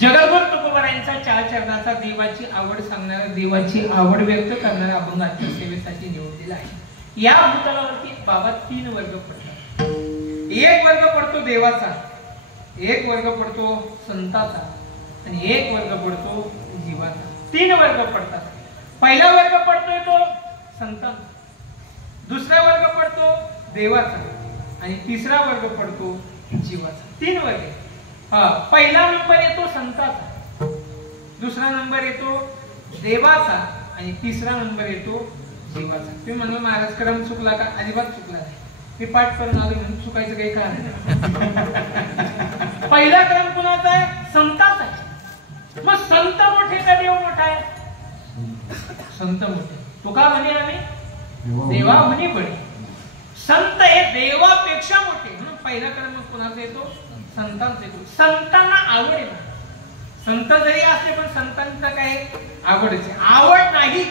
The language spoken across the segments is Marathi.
जगद्गुरु तुकोबारायांचा चार चरणाचा देवाची आवड सांगणारा, देवाची आवड व्यक्त करणारा अभंग आजच्या सेवेसाठी निवडलेला आहे। या भूतलावरती बाबा 3 वर्ग पडतात। एक वर्ग पडतो देवाचा, एक वर्ग पडतो संताचा आणि एक वर्ग पडतो जीवाचा। 3 वर्ग पडतात। पहिला वर्ग पडतोय तो संतांचा, दुसरा वर्ग पडतो देवाचा आणि तिसरा वर्ग पडतो जीवाचा। 3 वर्ग। पहिला नंबर येतो संताचा, दुसरा नंबर येतो देवाचा आणि तिसरा नंबर येतो जीवाचा। तुम्ही म्हणून महाराज क्रम चुकला का? अजिबात चुकला नाही। मी पाठ करून आलो म्हणून चुकायचं काही कारण नाही। पहिला क्रम कुणाचा आहे? संताचा। मग संत मोठे का देव मोठा आहे? संत मोठे। तुका म्हणे आम्ही देवा म्हणे बळे। संत हे देवापेक्षा मोठे म्हणून पहिला क्रम कुणाचा येतो? संतांचा येतो। संतांना आवड आहे। संत जरी असले पण संतांचा काय आवडच आहे। आवड नाही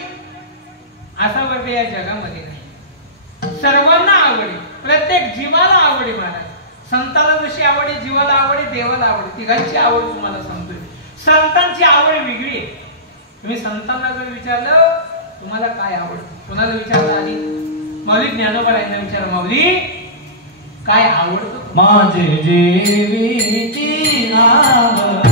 असा वर्ग या जगामध्ये नाही। सर्वांना आवड आहे, प्रत्येक जीवाला आवड आहे महाराज। संताला जशी आवड आहे, जीवाला आवड आहे, देवाला आवड आहे, तिघांची आवड तुम्हाला सांगतोय। संतांची आवड वेगळी आहे। तुम्ही संतांना जर विचारलं तुम्हाला काय आवडतं, कोणाला विचारलं? आणि माऊली ज्ञानोबारायांना विचारलं, माऊली काय आवडतं? माझे जीवीची आवड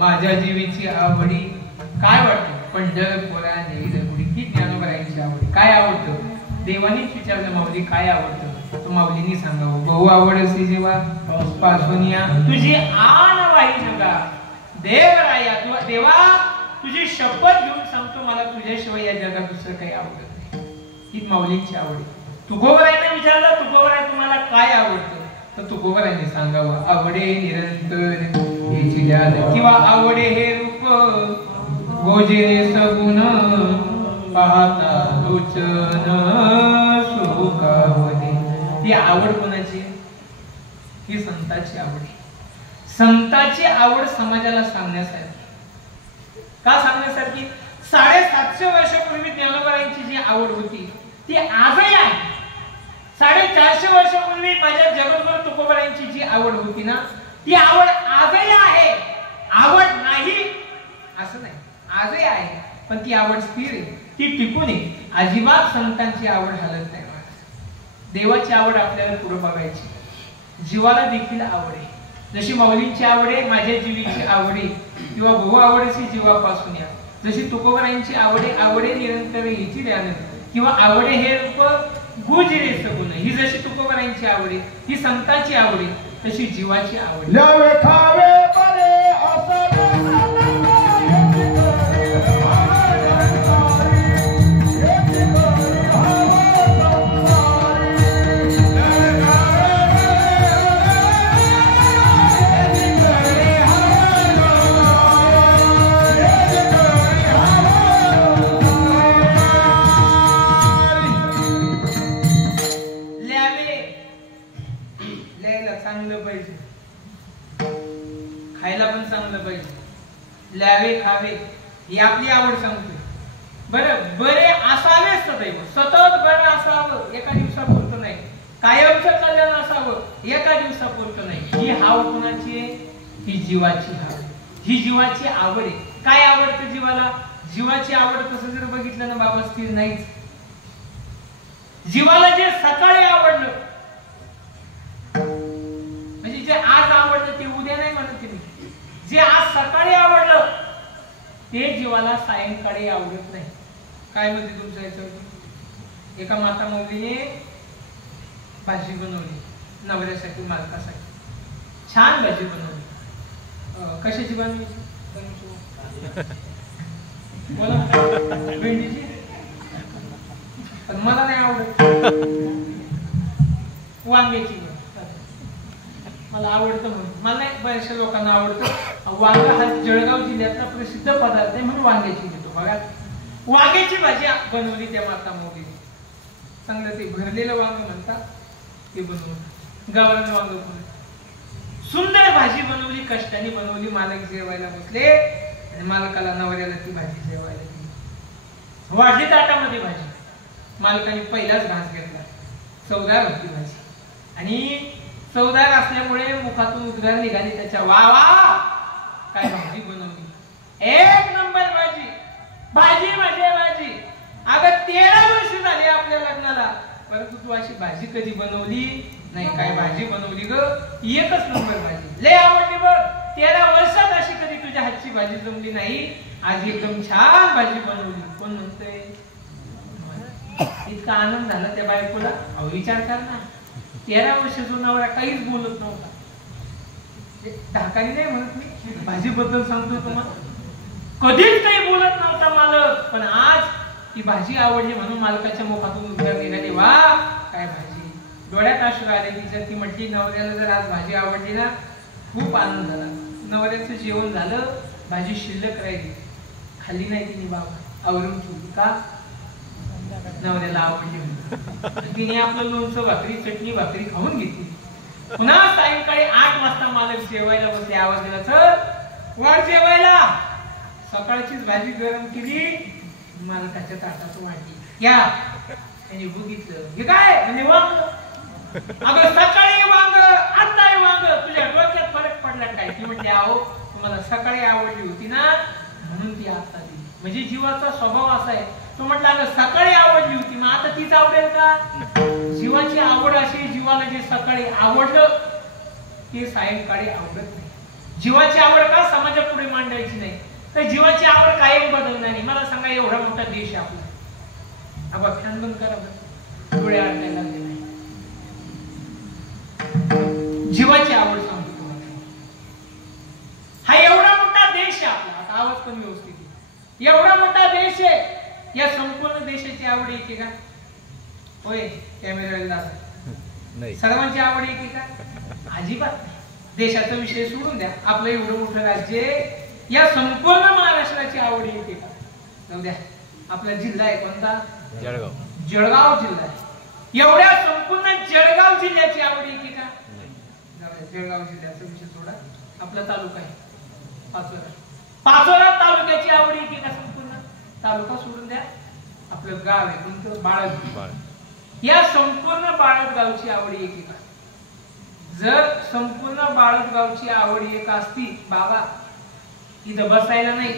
माझ्या जीवीची आवडी काय वाटतं? पंढरपुरा नेरगुडी ही ज्ञानोबारायांची आवडी। काय आवडतं? देवानीच विचारलं माऊली काय आवडतं? तो माऊलींनी सांगावं, बहु आवडसी जीवा पासून या तुझी आन वाही नका देवराया। देवा तुझी शपथ घेऊन सांगतो मला तुझ्याशिवाय या जगात दुसरं काही आवडत नाही। ही माऊलींची आवड। तुकोबारायांना विचारलं तुकोबाराय तुम्हाला काय आवडतं? तर तुकोबारायांनी सांगावं, आवडे निरंतर किंवा आवडे हे रूप गोजिरे सगुण पाहता लोचन सुखावते। ही आवड कोणाची? ही संताची आवड आहे। संताची आवड समाजाला सांगण्यासारखी। का सांगण्यासारखी? 750 वर्षापूर्वी ज्ञानोबारायांची जी आवड होती ती आजही आहे। 450 वर्षापूर्वी माझ्या जगद्गुरु तुकोबारायांची जी आवड होती ना ती आवड आजही आहे। आवड नाही असं नाही, आजही आहे, पण ती आवड स्थिर आहे, ती टिकून आहे। अजिबात संतांची आवड हलत नाही। देवाची आवड आपल्याला पुढे बघायची। जीवाला देखील आवड आहे। जशी माऊलींची आवड आहे, माझ्या जीवीची आवड आहे किंवा बहु आवडीची जीवापासून या। जशी तुकोबारायांची आवड आहे, आवडे निरंतर हिची ध्यान किंवा आवडे हे रूप गुजिरे सगुण ही जशी तुकोबारायांची आवड आहे, ही संतांची आवड आहे, तशी जीवाची आवड। लावे खावे बरे असावे खायला पण चांगलं पाहिजे, ल्यावे खावे ही आपली आवड सांगते। बरं बरे असावेच सदैव, सतत बरं असावं, एका दिवसापुरतं नाही, कायमचं कल्याण असावं, एका दिवसापुरतं नाही। ही हाव कुणाची आहे? ही जीवाची हाव, ही जीवाची आवड आहे। काय आवडतं जीवाला? जीवाची आवड तसं जर बघितलं ना बाबा स्थिर नाहीच. जीवाला जे सकाळी आवडलं म्हणजे जे आज आवडलं ते उद्या नाही म्हणत मी. जे आज सकाळी आवडलं ते जीवाला सायंकाळी आवडत नाही. काय म्हणते तुमच्या याच्यावर? एका माता मौलीने भाजी बनवली नवऱ्यासाठी, मालकासाठी. छान भाजी बनवली. कशाची बनवली? बोला. भेंडीची. पण मला नाही आवडत. वांग्याची मला आवडतं म्हणून. मला नाही, बऱ्याचशा लोकांना आवडतं. वांगा हा जळगाव जिल्ह्यातला प्रसिद्ध पदार्थ आहे म्हणून वांग्याची घेतो. बघा वांग्याची भाजी बनवली त्या माता मौलीने. चांगलं ते भरलेलं वांग म्हणतात ते बनवलं. गावरान वांग बनवलं. सुंदर भाजी बनवली, कष्टाने बनवली. मालक जेवायला बसले आणि मालकाला नवऱ्याला ती भाजी जेवायला दिली. वाढली ताटामध्ये भाजी. मालकाने पहिलाच घास घेतला. चवदार होती भाजी आणि चवदार असल्यामुळे मुखातून उद्गार निघाले त्याच्या, वा वा काय भाजी बनवली, एक नंबर भाजी. भाजी म्हणजे भाजी. अगं 13 वर्ष झाली आपल्या लग्नाला, परंतु तू अशी भाजी कधी बनवली नाही. काय भाजी बनवली ग, एकच नंबर भाजी, लय आवडली बघ. 13 वर्षात अशी कधी तुझ्या हातची भाजी जमली नाही. आज एकदम छान भाजी बनवली. कोण म्हणतंय? इतका आनंद झाला त्या बायकोला. अहो विचार कर ना, 13 वर्ष जो नवरा काहीच बोलत नव्हता. धाकाने नाही म्हणत मी, भाजी बद्दल सांगतो तुम्हाला. कधीच काही बोलत नव्हता मालक, पण आज ती भाजी आवडली म्हणून मालकाच्या मुखातून उद्गार निघाले, वा काय भाजी. डोळ्यात अश्रू आले तिच्या. ती म्हटली नवऱ्याला जर आज भाजी आवडली ना, खूप आनंद झाला. नवऱ्याचं जेवण झालं, भाजी शिल्लक राहिली, खाल्ली नाही तिने बाबा, आवरून ठेवली. का? नवऱ्याला आवडली म्हणून. तिने आपलं लोणचं भाकरी, चटणी भाकरी खाऊन घेतली. पुन्हा सायंकाळी 8 वाजता मालक जेवायला बसले. आवाज दिला, चल वाढ जेवायला. सकाळचीच भाजी गरम केली, मालकाच्या ताटात वाढली. या त्यांनी बघितलं, हे काय म्हणजे वांग. अगं सकाळी वांग, आता वांग, तुझ्या डोक्यात फरक पडला काय? ती म्हटली, अहो तुम्हाला सकाळी आवडली होती ना म्हणून ती आता दिली. म्हणजे जीवाचा स्वभाव असा आहे. तो म्हटला अगं सकाळी आवडली होती, मग आता तीच आवडेल का? जीवाची आवड अशी, जीवाला जे सकाळी आवडलं ते सायंकाळी आवडत नाही. जीवाची आवड का समाजापुढे मांडायची नाही, तर जीवाची आवड कायम बदलणार नाही. मला सांगा, एवढा मोठा देश आहे आपला. अबा फॅन बंद करा, डोळे अडकायला लागले नाही. जीवाची आवड सांगतो तुम्हाला. हा एवढा मोठा देश आहे आपला. आता आवाज पण व्यवस्थित आहे. एवढा मोठा देश आहे, या संपूर्ण देशाची आवड येते का? होय, कॅमेरा नाही. सर्वांची आवड येते का? अजिबात नाही. देशाचा विषय सोडून द्या, आपलं एवढं मोठं राज्य, या संपूर्ण महाराष्ट्राची आवड येते का? जाऊ द्या. आपला जिल्हा आहे कोणता? जळगाव. जळगाव जिल्हा आहे. एवढ्या संपूर्ण जळगाव जिल्ह्याची आवड येते का? जळगाव जिल्ह्याचा विषय सोडा. आपला तालुका आहे पाचोरा. पाचोरा तालुक्याची आवड येते का? संपूर्ण तालुका सोडून द्या, आपलं गाव आहे कोणतं? बाळद. या संपूर्ण बाळदगावची आवड येते का? जर संपूर्ण बाळदगावची आवड येत असती, बाबा इथं बसायला नाही,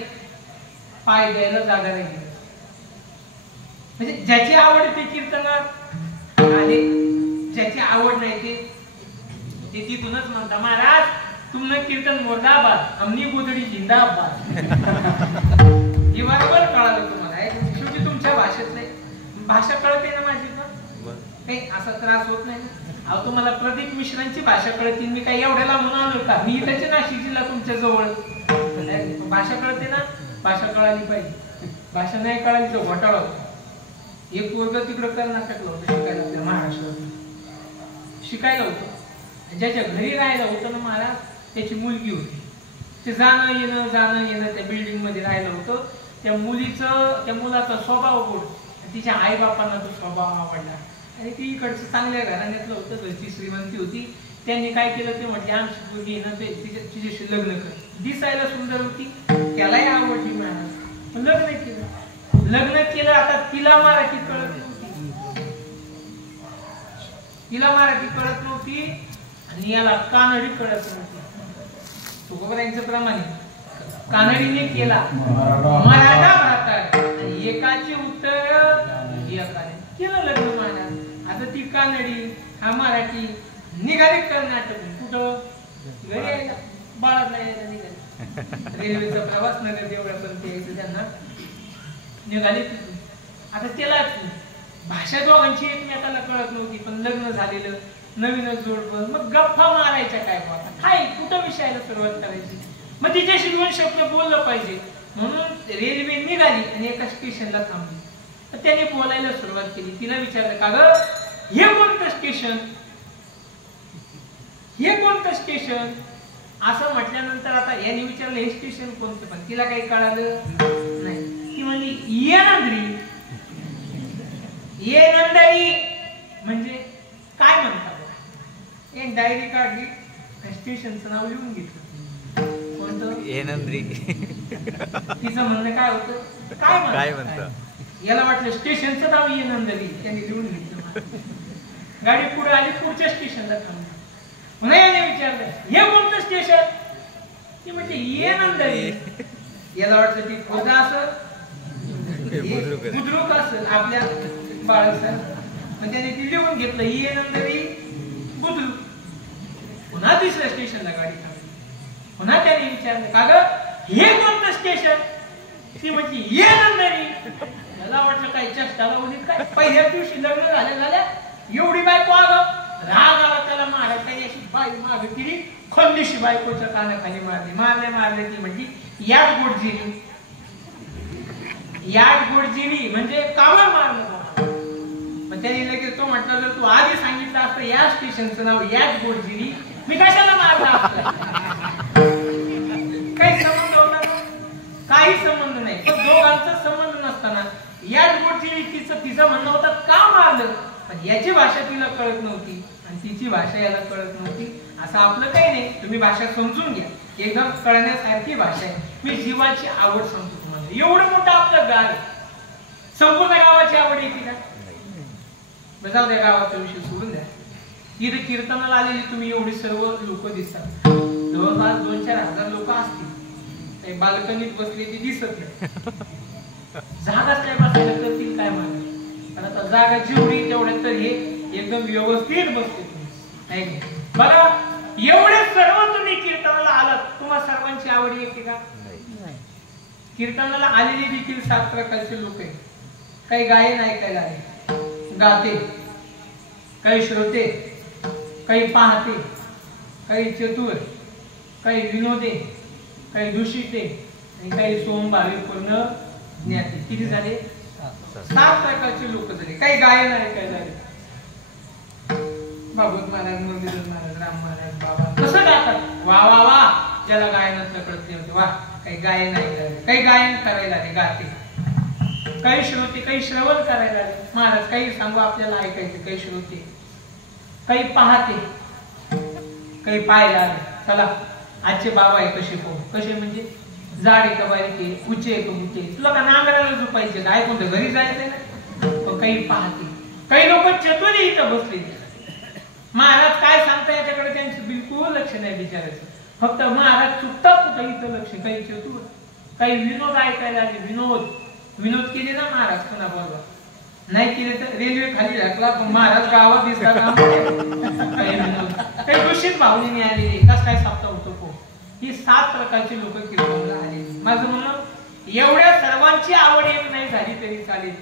पाय द्यायला जागा नाही. म्हणजे ज्याची आवड ते कीर्तनात आले, ज्याची आवड नाही ते तिथूनच म्हणता, महाराज तुमनं कीर्तन मुर्दाबाद, अमनी गोदडी जिंदाबाद. ही बरोबर कळालं तुम्हाला. शेवटी तुमच्या भाषेत नाही, भाषा कळते ना माझी पण, काही असा त्रास होत नाही. अहो तुम्हाला प्रदीप मिश्रांची भाषा कळते, मी काही एवढ्याला म्हणून आलो का? मी इथेच नाशिक जिल्हा तुमच्या जवळ. भाषा कळते ना, भाषा कळाली पाहिजे. भाषा नाही कळाली तर घोटाळा होतो. एक पोरग तिकडं कर्नाटकला होतं शिकायला, आपल्या महाराष्ट्रात शिकायला होतं. ज्याच्या घरी राहायला होतं ना महाराज, त्याची मुलगी होती. ते जाणं येणं त्या बिल्डिंग मध्ये राहायला होतं. त्या मुलाचा स्वभाव गोड, तिच्या आई बापांना तो स्वभाव आवडला आणि ती इकडचं चांगल्या घराण्यातलं होतं. घरची श्रीमंती होती. त्यांनी काय केलं, ते म्हटले आमची मुलगी ना ते तिच्याशी लग्न कर. दिसायला सुंदर होती, त्यालाही आवडली महाराज. लग्न केलं. आता तिला मराठी कळत नव्हती आणि याला कानडी कळत नव्हती. तुकोबारायांचं प्रमाणे कानडीने केला मराठा भ्राता आणि एकाचे उत्तर एकाने केलं लग्न महाराज. आता ती कानडी हा मराठी निघाले कर्नाटक. कुठं? घरी यायला बाळाला यायला निघाले. रेल्वेचा प्रवास नगर देवळापर्यंत यायचं त्यांना. निघाले तिथून. आता त्याला भाषा दोघांची एकमेकाला कळत नव्हती पण लग्न झालेलं नवीनच जोडपं. मग गप्पा मारायच्या काय आता काय कुठं विषयाला सुरुवात करायची. मग तिच्याशी दोन शब्द बोललं पाहिजे म्हणून रेल्वे निघाली आणि एका स्टेशनला थांबली. तर त्याने बोलायला सुरुवात केली. तिला विचारलं का ग हे कोणतं स्टेशन, हे कोणतं स्टेशन असं म्हटल्यानंतर आता याने विचारलं हे स्टेशन कोणतं पण तिला काही कळालं नाही. ती म्हणली येनंद्री. येनंदरी म्हणजे काय म्हणतात. एक डायरी काढली स्टेशनचं नाव लिहून घेतलं. कोणतं? येनंद्री. तिचं म्हणणं काय होतं काय म्हणतं. याला वाटलं स्टेशनचं नाव येनंदरी. त्यांनी लिहून घेतलं. गाडी पुढे आली पुढच्या स्टेशनला थांबली. पुन्हा याने विचारलं हे कोणतं स्टेशन. ती म्हणजे येनंदरी. याला वाटलं ती खोदा असं बुद्रुक असेल आपल्या बाळासाहेब. मग त्याने ती लिहून घेतलं येनंदरी बुद्रुक. पुन्हा तिसऱ्या स्टेशनला गाडी थांबली. पुन्हा त्याने विचारलं का ग हे कोणतं स्टेशन. ती म्हणजे येनंदरी. मला वाटलं काय चष्टाला उडीत काय. पहिल्या दिवशी लग्न झाल्या एवढी बायको आलं. राग आला त्याला मारायला. त्याने अशी बाई मागे केली. खंदिशी बायकोच्या कानाखाली मारले. ती म्हणजे याड गोडजिरी. याड गोडजिरी म्हणजे कावळ मारलं. मग त्याने लगेच तो म्हटलं जर तू आधी सांगितलं असतं या स्टेशनचं नाव याड गोडजिरी मी कशाला मारला असतं. काही संबंध होता काही संबंध नाही. पण दोघांचा संबंध नसताना याड गोडजिरी तिचं म्हणणं होतं का मारलं. पण याची भाषा तिला कळत नव्हती आणि तिची भाषा याला कळत नव्हती. असं आपलं काही नाही. तुम्ही भाषा समजून घ्या. एकदम कळण्यासारखी भाषा आहे. मी जीवाची आवड सांगतो तुम्हाला. एवढं मोठं आपलं गाव आहे. संपूर्ण गावाची आवड येते का. जाऊ द्या गावाचा विषय सोडून द्या. इथे कीर्तनाला आलेली तुम्ही एवढी सर्व लोक दिसतात. जवळपास 2-4 हजार लोक असतील. बाल्कनीत बसले ते दिसत नाही. जागाच काय बसायला करतील काय माहिती. पण आता जागा जेवढी तेवढ्यात तर हे एकदम व्यवस्थित बसते तुम्ही. बघा एवढे सर्व तुम्ही कीर्तनाला आलात. तुम्हाला सर्वांची आवड येते का. कीर्तनाला आलेली देखील 7 प्रकारचे लोक आहेत. काही गायन ऐकायला आले गाते, काही श्रोते, काही पाहते, काही चतुर, काही विनोदे, काही दूषिते आणि काही सोमभावी पूर्ण ज्ञाते. किती झाले 7 प्रकारचे लोक झाले. काही गायन ऐकायला आले. भागवत महाराज, मुरलीधर महाराज, राम महाराज, बाबा कसं गातात. वा वा वा. ज्याला गायनातलं कळत नव्हते वा. काही गायन ऐकायला, काही गायन करायला आले गाते. काही श्रोते, काही श्रवण करायला आले. महाराज काही सांगू आपल्याला ऐकायचे. काही श्रोते, काही पाहते, काही पाहायला आले. चला आजचे बाबा आहे कसे पाहू. कसे म्हणजे जाड आहे का बारीक आहे, उचे आहे का बुचे. तुला का नांगराला झोपायचे का ऐकून तर घरी जायचंय ना. पण काही पाहते. काही लोक चतुरी इथं बसलेले. महाराज काय सांगता याच्याकडे त्यांचं बिलकुल लक्ष नाही बिचारायचं. फक्त महाराज चुकता कुठं इथं लक्ष. काही चतुर, काही विनोद ऐकायला आले. विनोद केले ना महाराज पुन्हा बरोबर. नाही केले तर रेल्वे खाली ढकला. पण महाराज गावात दिसतात. काही दूषित भावनेने आलेले. कस काय साप्ता होतो को. ही 7 प्रकारची लोक कीर्तनाला आलेली. माझं म्हणणं एवढ्या सर्वांची आवड एक नाही झाली तरी चालेल.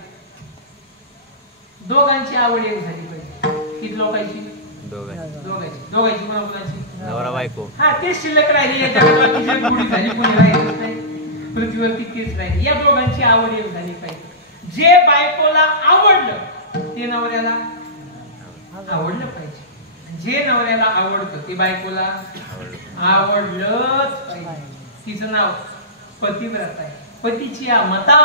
दोघांची आवड एक झाली पाहिजे. किती लोकांची. दोघांची कोणाची. नवरा बायको. हा तेच शिल्लक राहिली. या जगात बुडी झाली कोणी राहिलीच नाही. पृथ्वीवरती तीच राहिली. या दोघांची आवड एक झाली पाहिजे. जे बायकोला आवडलं ते नवऱ्याला आवडलं पाहिजे. जे नवऱ्याला आवडतं ते बायकोला आवडलंच पाहिजे. तिचं नाव पतिव्रता आहे. पतीची मता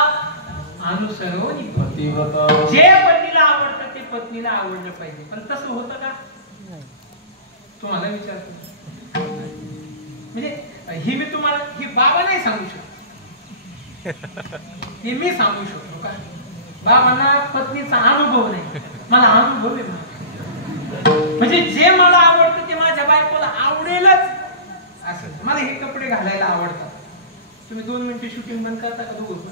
अनुसरून पतिव्रता. जे पतीला आवडतं ते पत्नीला आवडलं पाहिजे. पण तसं होतं का तुम्हाला विचारतो. म्हणजे हे मी तुम्हाला हे बाबा नाही सांगू शकतो. हे मी सांगू शकतो का. बाबांना पत्नीचा अनुभव नाही. मला अनुभव आहे. म्हणजे जे मला आवडतं ते माझ्या बायकोला आवडेलच असं. मला हे कपडे घालायला आवडतात. तुम्ही 2 मिनिटे शूटिंग बंद करता का दोघं पण?